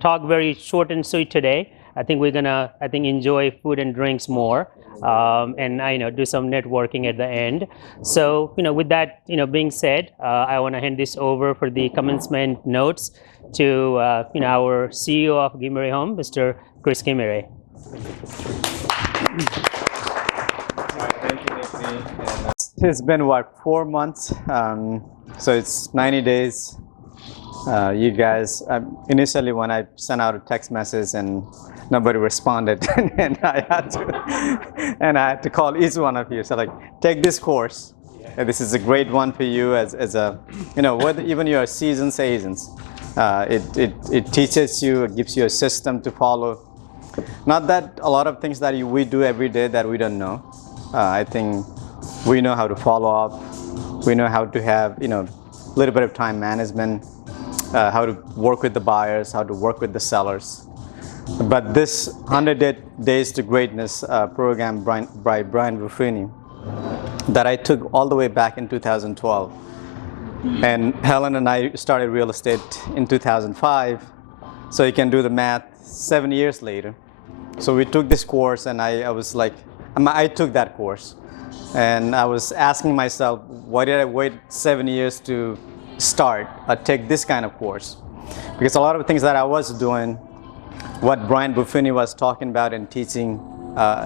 talk very short and sweet today. I think we're gonna enjoy food and drinks more, and do some networking at the end. So with that being said, I want to hand this over for the commencement notes to our CEO of Gimere Home, Mr. Chris Gimere. Thank you, Nicky. It's been what, 4 months? So it's 90 days. You guys, initially when I sent out a text message and nobody responded, and I had to call each one of you. So like, take this course. This is a great one for you as a, whether even you're seasoned agents. It teaches you, it gives you a system to follow. Not that a lot of things that we do every day that we don't know. I think we know how to follow up. We know how to have, a little bit of time management, how to work with the buyers, how to work with the sellers. But this 100 Days to Greatness program by Brian Buffini that I took all the way back in 2012. And Helen and I started real estate in 2005. So you can do the math, 7 years later. So we took this course, and I was like, I took that course. And I was asking myself, why did I wait 7 years to start or take this kind of course? Because a lot of things that I was doing, what Brian Buffini was talking about and teaching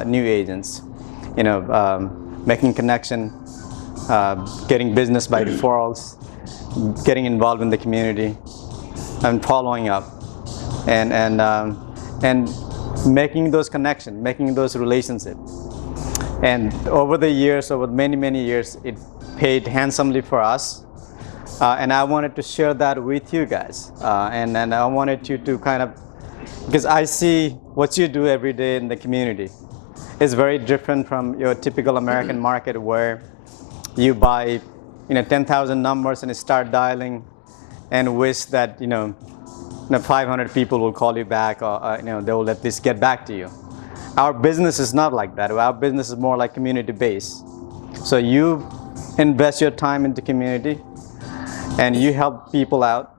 new agents, making connection, getting business by referrals, getting involved in the community, and following up, and making those connections, making those relationships. And over the years, over many years, it paid handsomely for us. And I wanted to share that with you guys. And I wanted you to kind of, because I see what you do every day in the community is very different from your typical American market where you buy 10,000 numbers and start dialing and wish that 500 people will call you back, or they will at least get back to you. Our business is not like that. Our business is more like community based. So you invest your time into community and you help people out.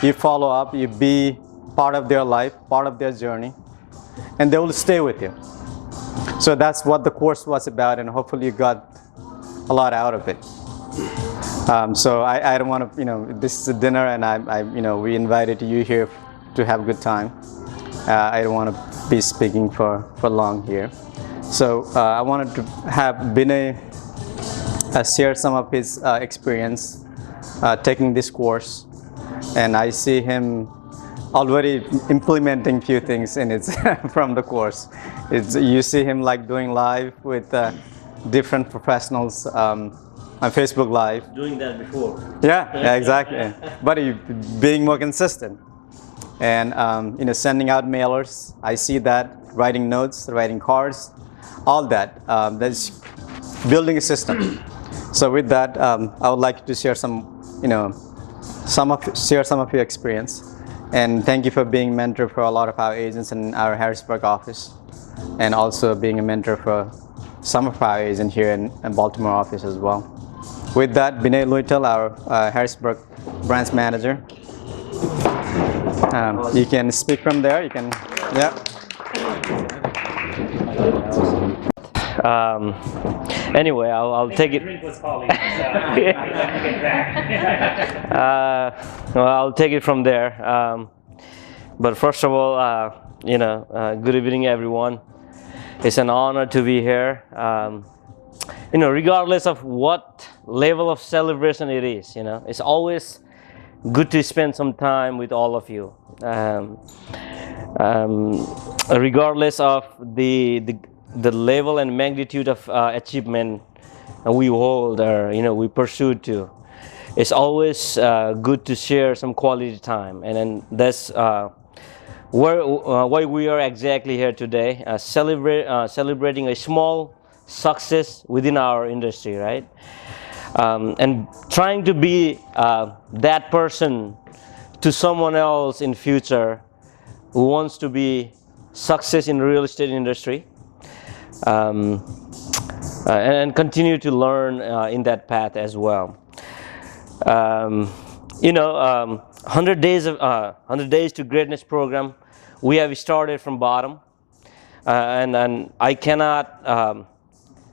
You follow up, you be part of their life, part of their journey, and they will stay with you. So that's what the course was about, and hopefully you got a lot out of it. So I don't want to, this is a dinner, and we invited you here to have a good time. I don't want to be speaking for long here. So I wanted to have Binay share some of his experience taking this course, and I see him already implementing few things in it from the course. You see him like doing live with different professionals on Facebook Live. Doing that before. Yeah, exactly. But being more consistent. And sending out mailers, I see that, writing notes, writing cards, all that. That's building a system. So with that, I would like to share some of your experience. And thank you for being a mentor for a lot of our agents in our Harrisburg office, and also being a mentor for some of our agents here in Baltimore office as well. With that, Binay Luitel, our Harrisburg branch manager. You can speak from there. You can, yeah. Anyway, I'll take it. I'll take it from there. But first of all, good evening, everyone. It's an honor to be here. Regardless of what level of celebration it is, it's always good to spend some time with all of you. Regardless of the level and magnitude of achievement we hold or we pursue to, it's always good to share some quality time, and then that's why we are exactly here today, celebrating a small success within our industry, right? And trying to be that person to someone else in future who wants to be success in the real estate industry, and continue to learn in that path as well. 100 days to greatness program, we have started from bottom, and I cannot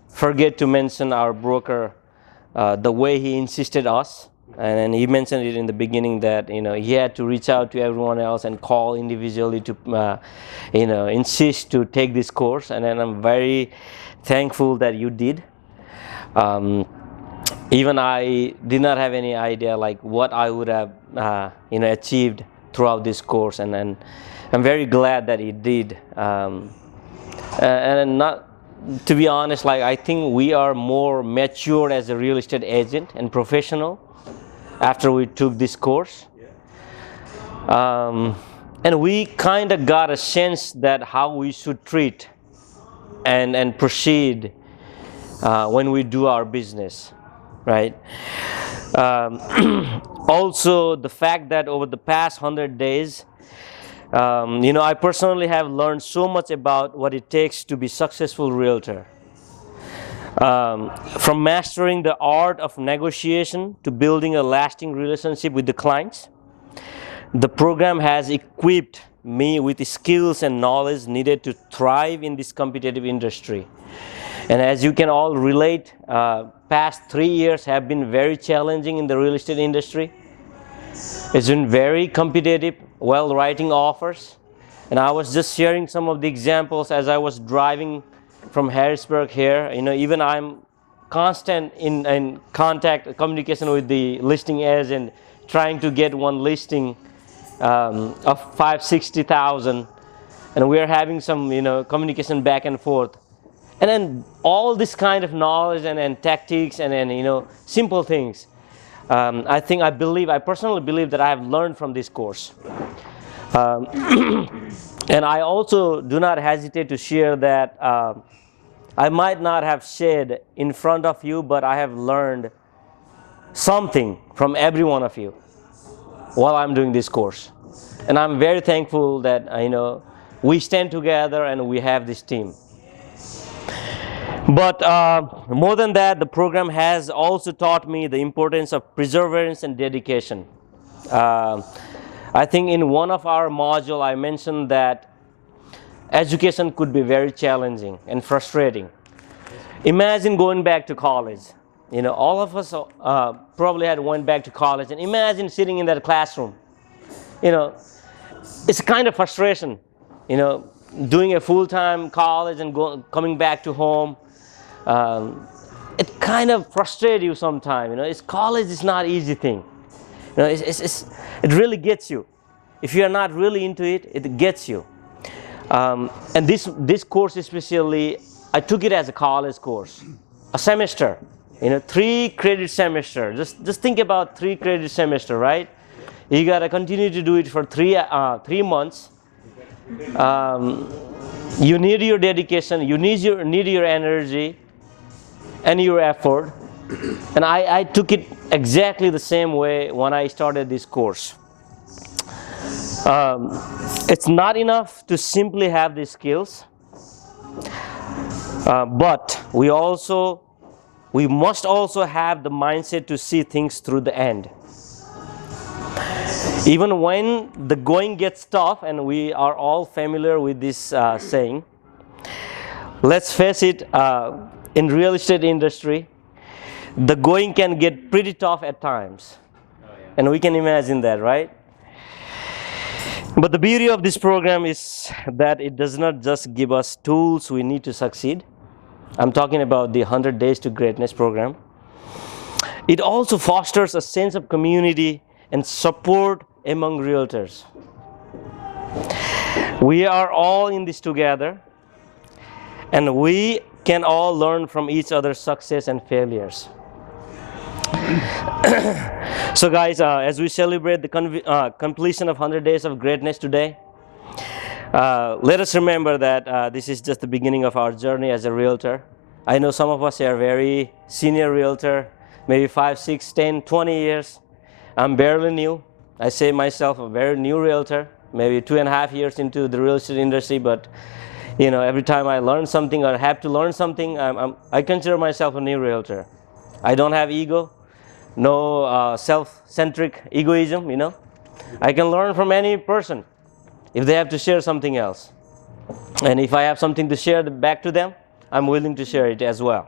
forget to mention our broker, the way he insisted us, and he mentioned it in the beginning that he had to reach out to everyone else and call individually to insist to take this course, and then I'm very thankful that you did. Even I did not have any idea like what I would have achieved throughout this course, and I'm very glad that he did. And not to be honest, like I think we are more mature as a real estate agent and professional after we took this course, and we kind of got a sense that how we should treat and proceed when we do our business, right? Also, the fact that over the past 100 days, I personally have learned so much about what it takes to be a successful realtor. From mastering the art of negotiation to building a lasting relationship with the clients, the program has equipped me with the skills and knowledge needed to thrive in this competitive industry. And as you can all relate, past 3 years have been very challenging in the real estate industry. It's been very competitive while writing offers. And I was just sharing some of the examples as I was driving from Harrisburg here. Even I'm constant in communication with the listing agent, trying to get one listing of 560,000, and we are having some communication back and forth. And then all this kind of knowledge and tactics and then simple things. I personally believe that I have learned from this course. And I also do not hesitate to share that I might not have shared in front of you, but I have learned something from every one of you while I'm doing this course. And I'm very thankful that we stand together and we have this team. But more than that, the program has also taught me the importance of perseverance and dedication. I think in one of our modules I mentioned that education could be very challenging and frustrating. Imagine going back to college. All of us probably had went back to college, and imagine sitting in that classroom. It's a kind of frustration, doing a full-time college and coming back to home. It kind of frustrates you sometimes. College is not an easy thing. It really gets you. If you are not really into it, it gets you. And this course especially, I took it as a college course, a semester, 3 credit semester. Just think about 3 credit semester, right? You gotta continue to do it for 3 months. You need your dedication, you need your energy and your effort. And I took it exactly the same way when I started this course. It's not enough to simply have these skills, but we must also have the mindset to see things through the end. Even when the going gets tough, and we are all familiar with this saying, let's face it, in real estate industry, the going can get pretty tough at times. And we can imagine that, right? But the beauty of this program is that it does not just give us tools we need to succeed. I'm talking about the 100 Days to Greatness program. It also fosters a sense of community and support among realtors. We are all in this together, and we can all learn from each other's success and failures. So guys, as we celebrate the completion of 100 Days of Greatness today, let us remember that this is just the beginning of our journey as a realtor. I know some of us are very senior realtor, maybe 5, 6, 10, 20 years. I'm barely new. I say myself a very new realtor, maybe 2.5 years into the real estate industry, but every time I learn something or have to learn something, I consider myself a new realtor. I don't have ego, no self-centric egoism, I can learn from any person if they have to share something else. And if I have something to share back to them, I'm willing to share it as well.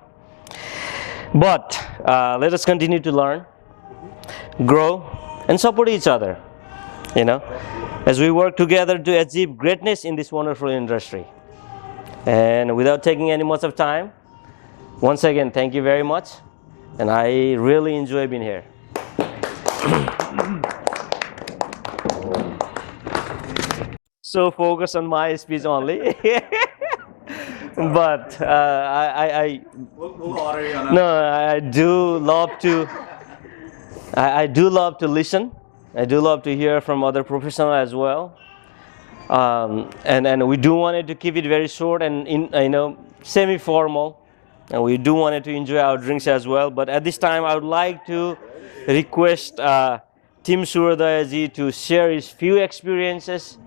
But let us continue to learn, grow, and support each other, as we work together to achieve greatness in this wonderful industry. And without taking any much of time, once again, thank you very much. And I really enjoy being here. So focus on my speech only. But We'll order you on no, I do love to. I do love to listen. I do love to hear from other professionals as well. And we do wanted to keep it very short and semi-formal. And we do wanted to enjoy our drinks as well. But at this time, I would like to request Tim Suradayaji to share his few experiences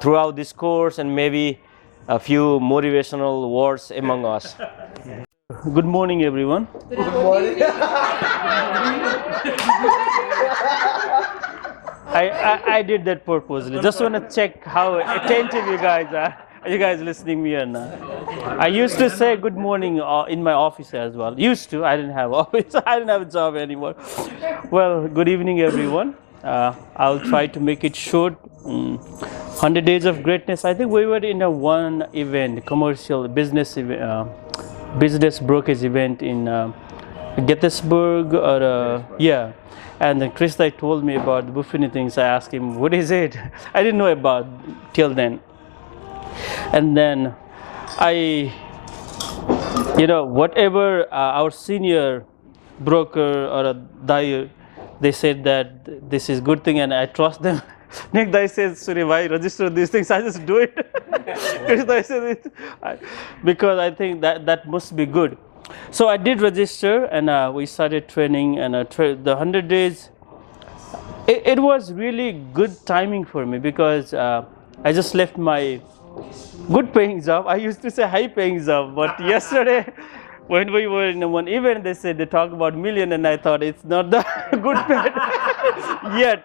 throughout this course and maybe a few motivational words among us. Good morning, everyone. I did that purposely. Just want to check how attentive you guys are. Are you guys listening me or not? I used to say good morning in my office as well. Used to. I didn't have office. I didn't have a job anymore. Well, good evening, everyone. I'll try to make it short. 100 Days of Greatness. I think we were in a one event, commercial business event, business brokerage event in Gettysburg, or yeah. And then Krista told me about the Buffini things. I asked him, what is it? I didn't know about till then. And then whatever our senior broker or a dyer, they said that this is good thing and I trust them. Nick Dai says, Surya, why register these things? I just do it. Krista says because I think that must be good. So I did register and we started training and the 100 days. It was really good timing for me because I just left my good paying job. I used to say high paying job, but yesterday when we were in one event, they said they talk about million, and I thought it's not the good paid yet.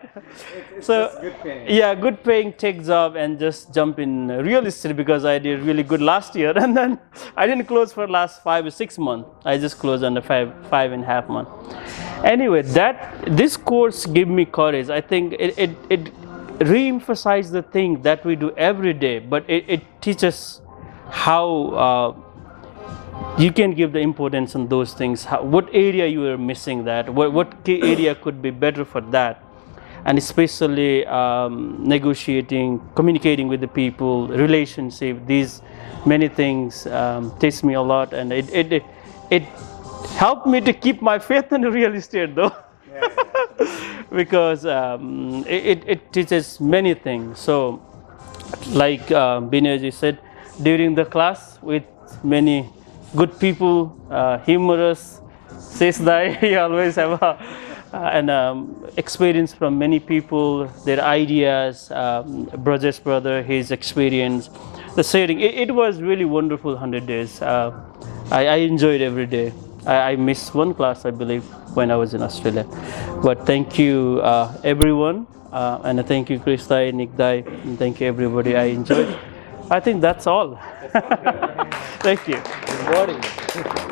It's so good paying. Yeah, good paying tech job and just jump in real estate because I did really good last year, and then I didn't close for last 5 or 6 months. I just closed under 5.5 months. Anyway, this course gave me courage. I think it re-emphasized the thing that we do every day, but it teaches how you can give the importance on those things. What area you are missing that? What area could be better for that? And especially negotiating, communicating with the people, relationship. These many things teach me a lot, and it helped me to keep my faith in real estate, though. Because it teaches many things. So, like Binaji said, during the class with many good people, humorous, says that he always have an experience from many people, their ideas, Brajesh brother, his experience, the sharing. It was really wonderful 100 days. I enjoyed every day. I missed one class, I believe, when I was in Australia. But thank you, everyone. And thank you, Krista, Nick Dai, and thank you, everybody. I enjoyed. I think that's all. Thank you. Good morning.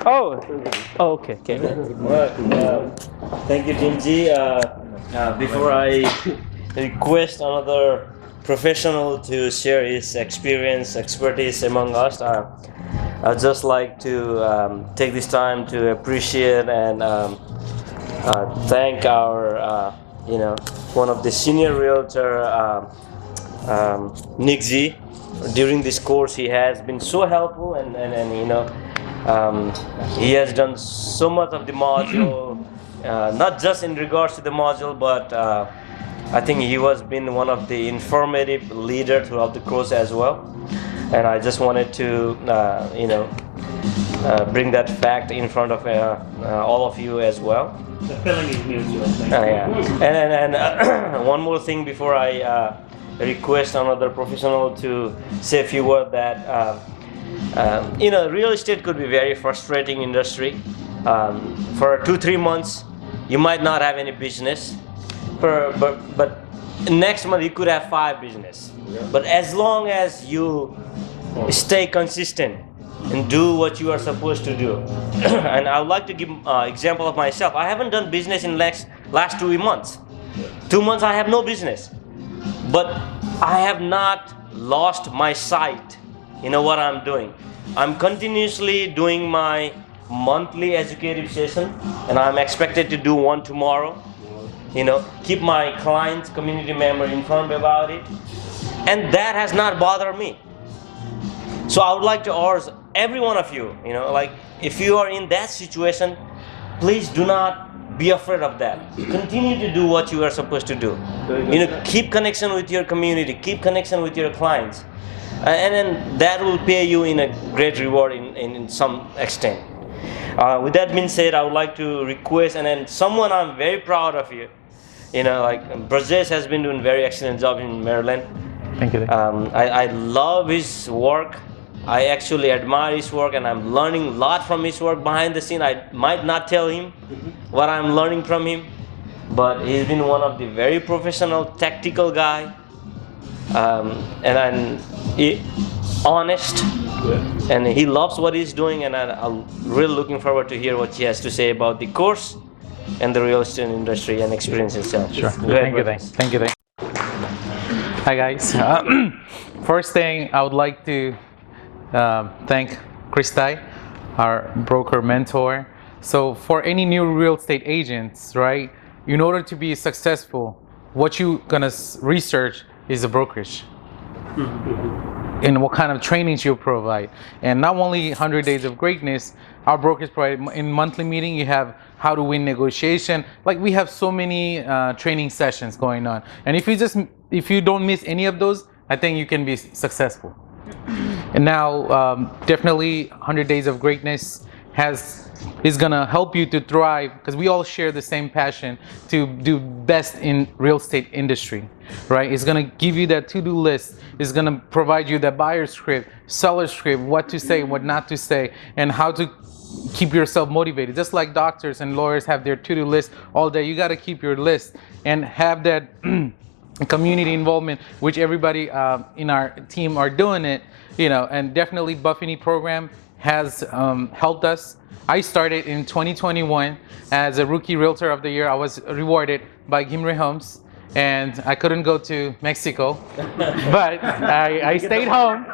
Oh, okay. Thank you, Jimji. Before I request another professional to share his expertise among us, I'd just like to take this time to appreciate and thank our, one of the senior realtor, Nick Z. During this course, he has been so helpful and he has done so much of the module, not just in regards to the module, but I think he was been one of the informative leader throughout the course as well. And I just wanted to, bring that fact in front of all of you as well. The feeling is mutual. Yeah. And one more thing before I request another professional to say a few words that real estate could be very frustrating industry. For 2-3 months, you might not have any business, but next month you could have 5 business. But as long as you stay consistent and do what you are supposed to do. And I would like to give example of myself. I haven't done business in last 2 months. 2 months I have no business. But I have not lost my sight, what I'm doing. I'm continuously doing my monthly educative session, and I'm expected to do one tomorrow. Keep my clients, community member informed about it. And that has not bothered me. So I would like to urge every one of you, like if you are in that situation, please do not be afraid of that. Continue to do what you are supposed to do. Keep connection with your community, keep connection with your clients. And then that will pay you in a great reward in some extent. With that being said, I would like to request, and then someone I'm very proud of you. Like Brajesh has been doing very excellent job in Maryland. Thank you. I love his work. I actually admire his work, and I'm learning a lot from his work behind the scene. I might not tell him what I'm learning from him, but he's been one of the very professional, tactical guy, and honest, and he loves what he's doing, and I'm really looking forward to hear what he has to say about the course and the real estate industry and experience itself. Sure. Thank you. Thank you. Hi guys. First thing, I would like to thank Kristai, our broker mentor. So for any new real estate agents, right, in order to be successful, what you're gonna research is the brokerage. And what kind of trainings you provide. And not only 100 Days of Greatness, our brokers provide in monthly meeting, you have how to win negotiation. Like we have so many training sessions going on. And if you don't miss any of those, I think you can be successful. And now definitely 100 Days of Greatness is gonna help you to thrive, because we all share the same passion to do best in real estate industry, right? It's gonna give you that to-do list. It's gonna provide you that buyer script, seller script, what to say, what not to say, and how to keep yourself motivated. Just like doctors and lawyers have their to-do list all day, you gotta keep your list and have that community involvement, which everybody in our team are doing it, and definitely Buffini program has helped us. I started in 2021 as a Rookie Realtor of the Year. I was rewarded by Gimri Homes, and I couldn't go to Mexico, but I stayed home.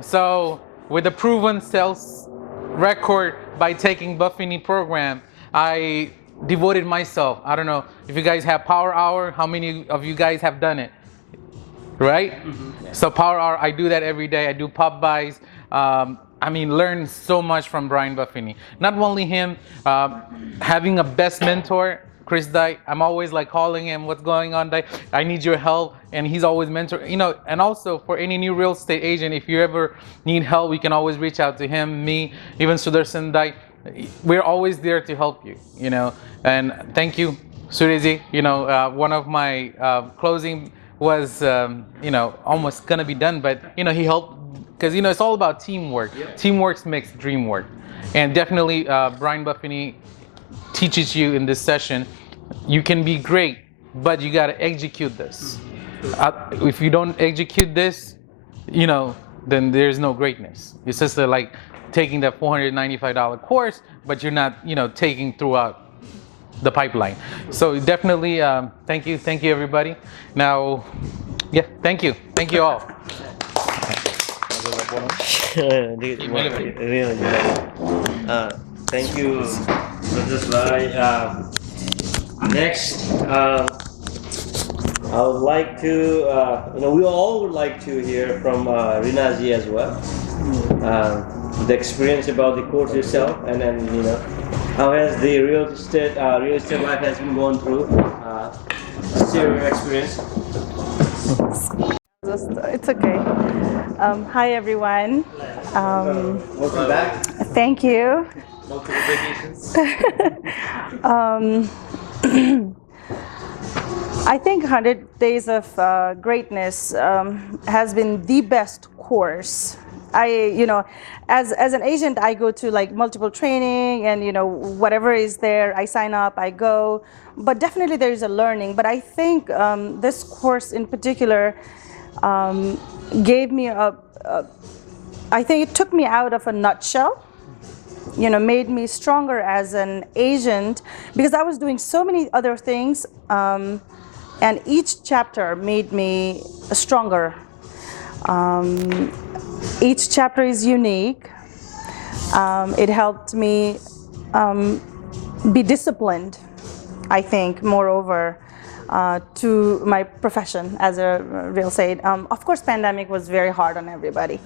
So with a proven sales record by taking Buffini program, I devoted myself. I don't know if you guys have Power Hour. How many of you guys have done it? Right? So Power Hour, I do that every day. I do pop buys. Learn so much from Brian Buffini. Not only him, having a best mentor, Chris Dye. I'm always like calling him, what's going on, Dye? I need your help. And he's always mentor, and also for any new real estate agent, if you ever need help, you can always reach out to him, me, even Sudarshan Dye. We're always there to help you, And thank you, Surezi. One of my closing was, almost gonna be done, but he helped, because it's all about teamwork. Yeah. Teamwork makes dream work, and definitely Brian Buffini teaches you in this session. You can be great, but you gotta execute this. If you don't execute this, then there's no greatness. It's just like taking that $495 course, but you're not, taking throughout the pipeline. So definitely, thank you everybody. Now, yeah, thank you all. Thank you, Brother. Next, I would like to, we all would like to hear from Rinaji as well. The experience about the course yourself, and then how has the real estate life has been going through. Share your experience. It's okay. Hi everyone. Welcome back. Thank you. Multiple vacations. I think 100 Days of Greatness has been the best course as an agent, I go to like multiple training, and whatever is there, I sign up, I go. But definitely there is a learning. But I think this course in particular gave me I think it took me out of a nutshell. Made me stronger as an agent, because I was doing so many other things, and each chapter made me stronger. Each chapter is unique. It helped me be disciplined, I think, moreover, to my profession as a real estate. Of course, pandemic was very hard on everybody.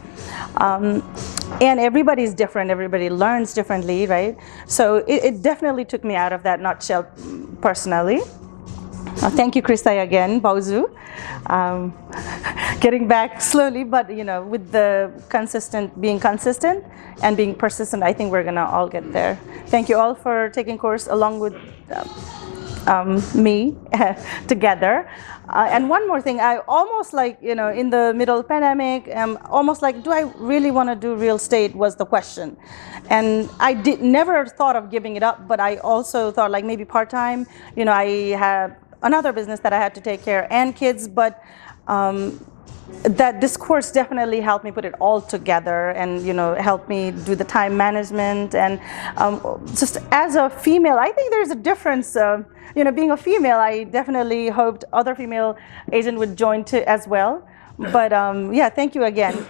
And everybody is different, everybody learns differently, right? So it definitely took me out of that nutshell personally. Thank you, Krista, again, Bauzu. Getting back slowly, but with the being consistent and being persistent, I think we're gonna all get there. Thank you all for taking course along with me together. And one more thing, I almost in the middle of the pandemic, almost like, do I really want to do real estate was the question. And I never thought of giving it up, but I also thought like maybe part-time. I have another business that I had to take care of and kids, but that this course definitely helped me put it all together, and helped me do the time management. And just as a female, I think there's a difference. Being a female, I definitely hoped other female agents would join too as well. But yeah, thank you again.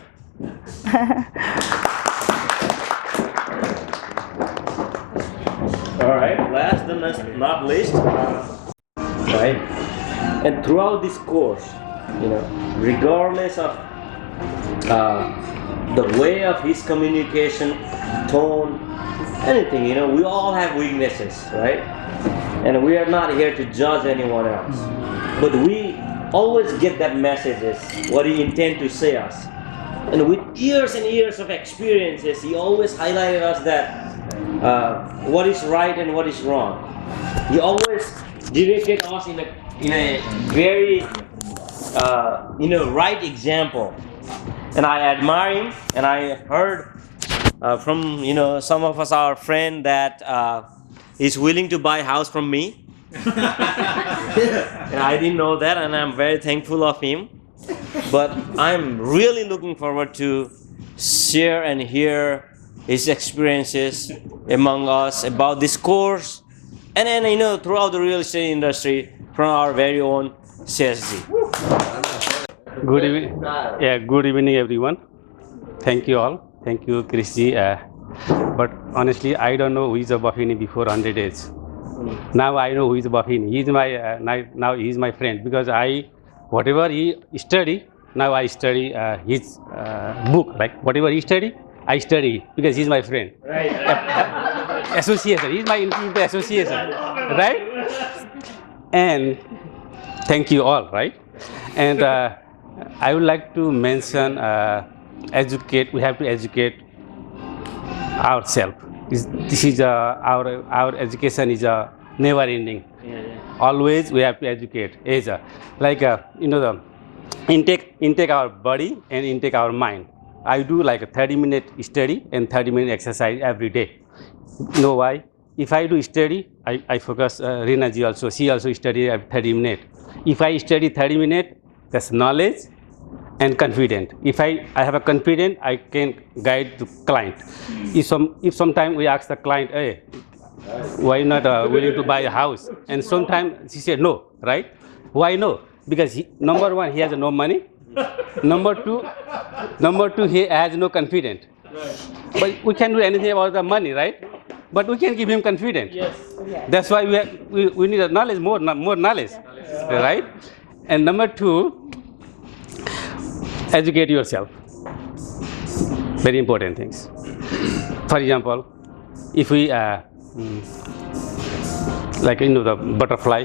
All right, last but not least, right? And throughout this course, regardless of the way of his communication, tone, anything, we all have weaknesses, right? And we are not here to judge anyone else. But we always get that messages, what he intend to say us. And with years and years of experiences, he always highlighted us that what is right and what is wrong. He always directed us in a very right example. And I admire him, and I heard from some of us, our friend, that he's willing to buy a house from me. And I didn't know that, and I'm very thankful of him. But I'm really looking forward to share and hear his experiences among us about this course, and then throughout the real estate industry from our very own CSG. Good evening. Yeah, good evening, everyone. Thank you all. Thank you, Christy. But honestly, I don't know who is a Buffini before 100 days. Now I know who is Buffini. He's my now he's my friend, because whatever he study, now I study his book. Like whatever he study, I study, because he's my friend. Right. Association. He's my association, right? And thank you all, right? And I would like to mention educate. We have to educate ourselves. This is our education is never ending. Yeah. Always we have to educate. Is the intake our body and intake our mind. I do like a 30-minute study and 30-minute exercise every day. You know why? If I do study, I focus. Rina ji also, she also study at 30 minutes. If I study 30 minutes, that's knowledge and confident. If I have a confident, I can guide the client. If sometimes we ask the client, hey, why not willing to buy a house? And sometimes she said no, right? Why no? Because number one, he has no money. Number two, he has no confidence. But we can't do anything about the money, right? But we can give him confidence. Yes. That's why we need a knowledge, more knowledge, right? And number two, educate yourself. Very important things. For example, if we the butterfly,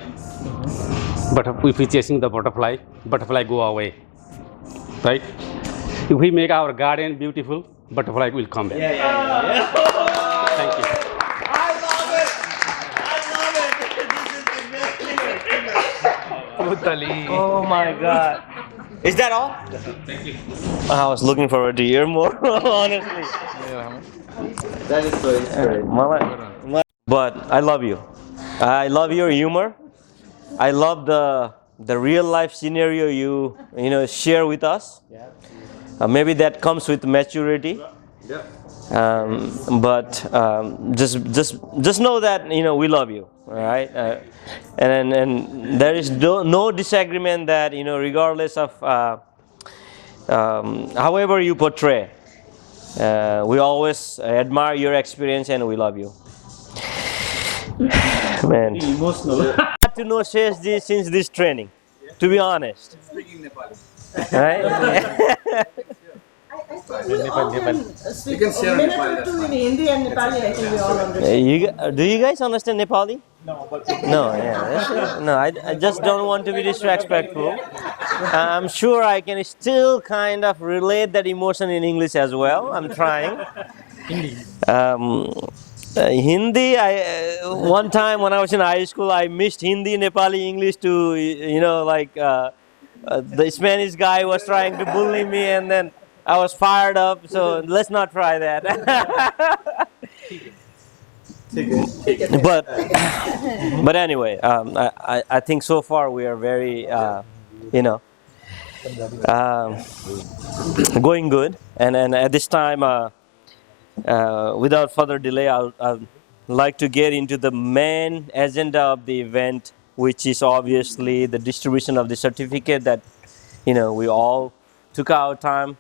but if we chasing the butterfly go away, right? If we make our garden beautiful, butterfly will come back. Yeah. Thank you. I love it. This is the best thing. Totally. Oh my God. Is that all? Thank you. I was looking forward to hear more, honestly. That is so inspiring. But I love you. I love your humor. I love the real life scenario share with us. Maybe that comes with maturity. But just know that we love you, all right? And there is no disagreement that regardless of however you portray, we always admire your experience and we love you. Man, emotional. Got to know Sheshji since this training, to be honest. Right? We can share minute or two in Hindi and Nepali. I think we all understand. Do you guys understand Nepali? No, yeah, no. I just don't want to be disrespectful. I'm sure I can still kind of relate that emotion in English as well. I'm trying. Hindi. One time when I was in high school, I mixed Hindi, Nepali, English to the Spanish guy was trying to bully me, and then I was fired up. So let's not try that. But anyway, I think so far we are very going good, and at this time, without further delay, I'd like to get into the main agenda of the event, which is obviously the distribution of the certificate that we all took our time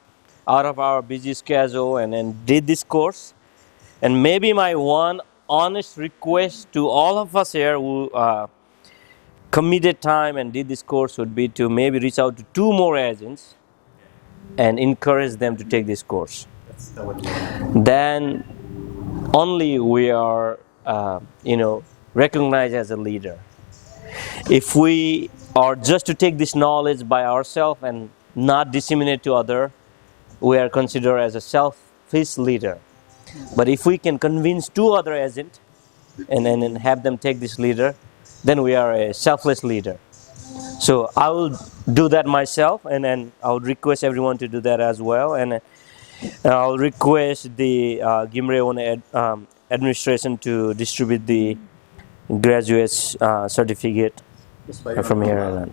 out of our busy schedule and did this course. And maybe my one honest request to all of us here who committed time and did this course would be to maybe reach out to 2 more agents and encourage them to take this course. Then only we are, recognized as a leader. If we are just to take this knowledge by ourselves and not disseminate to others, we are considered as a selfish leader. But if we can convince 2 other agents and have them take this leader, then we are a selfless leader. So I will do that myself, and then I would request everyone to do that as well. And I'll request the Gimre administration to distribute the graduate certificate from here on.